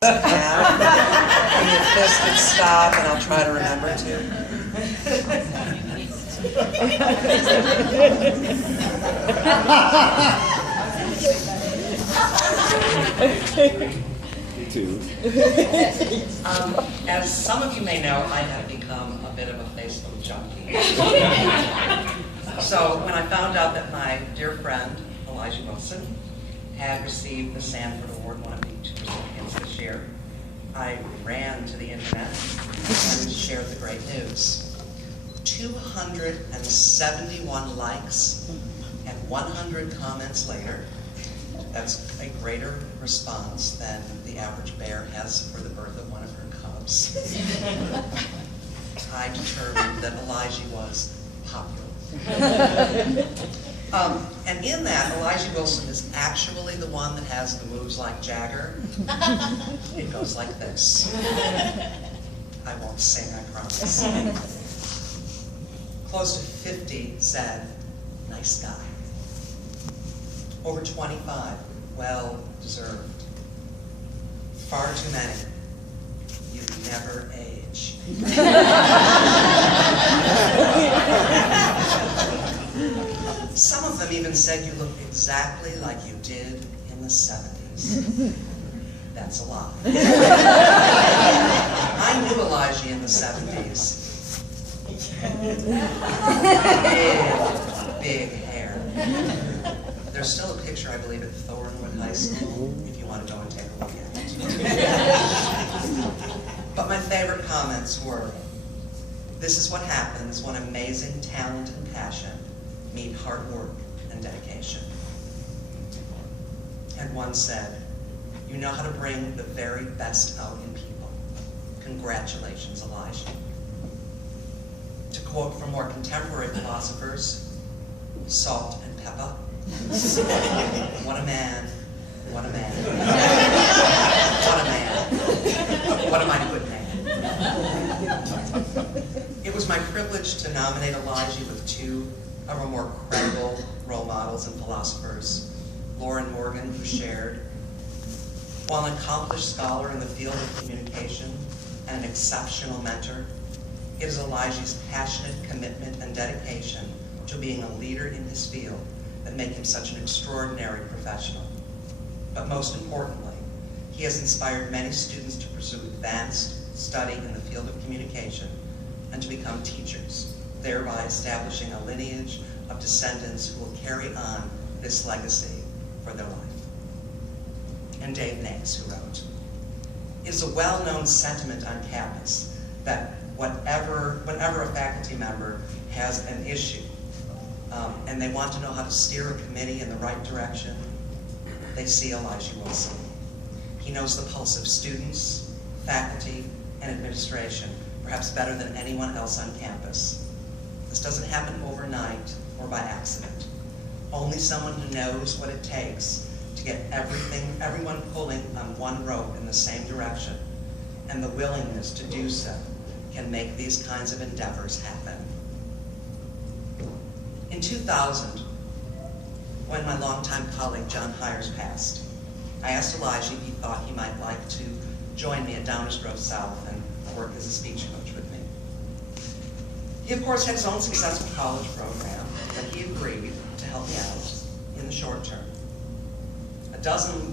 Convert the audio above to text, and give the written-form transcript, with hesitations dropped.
And your fist would stop, and I'll try to remember to. As some of you may know, I have become a bit of a Facebook junkie. So when I found out that my dear friend, Elighie Wilson, had received the Sanford Award, one of the 2 recipients this year, I ran to the internet and shared the great news. 271 likes and 100 comments later. That's a greater response than the average bear has for the birth of one of her cubs. I determined that Elighie was popular. And in that, Elighie Wilson is actually the one that has the moves like Jagger. It goes like this. I won't sing, I promise. Close to 50 said, nice guy. Over 25, well deserved. Far too many, you never age. Some of them even said you look exactly like you did in the 70s. That's a lie. I knew Elighie in the 70s. Big hair. There's still a picture, I believe, at Thornwood High School, if you want to go and take a look at it. But my favorite comments were, this is what happens when amazing talent and passion meet hard work and dedication. And one said, you know how to bring the very best out in people. Congratulations, Elighie. To quote from more contemporary philosophers, salt and pepper. What a man, what a man. What a man. What a mighty good man. It was my privilege to nominate Elighie with 2 of our more credible role models and philosophers. Lauren Morgan, who shared, while an accomplished scholar in the field of communication and an exceptional mentor, it is Elighie's passionate commitment and dedication to being a leader in his field that make him such an extraordinary professional. But most importantly, he has inspired many students to pursue advanced study in the field of communication and to become teachers, thereby establishing a lineage of descendants who will carry on this legacy for their life. And Dave Nace, who wrote, it is a well-known sentiment on campus that whenever a faculty member has an issue and they want to know how to steer a committee in the right direction, they see Elighie Wilson. He knows the pulse of students, faculty, and administration, perhaps better than anyone else on campus. This doesn't happen overnight or by accident. Only someone who knows what it takes to get everyone pulling on one rope in the same direction, and the willingness to do so can make these kinds of endeavors happen. In 2000, when my longtime colleague John Hires passed, I asked Elighie if he thought he might like to join me at Downers Grove South and work as a speech coach with me. He, of course, had his own successful college program, but he agreed to help me out in the short term. A dozen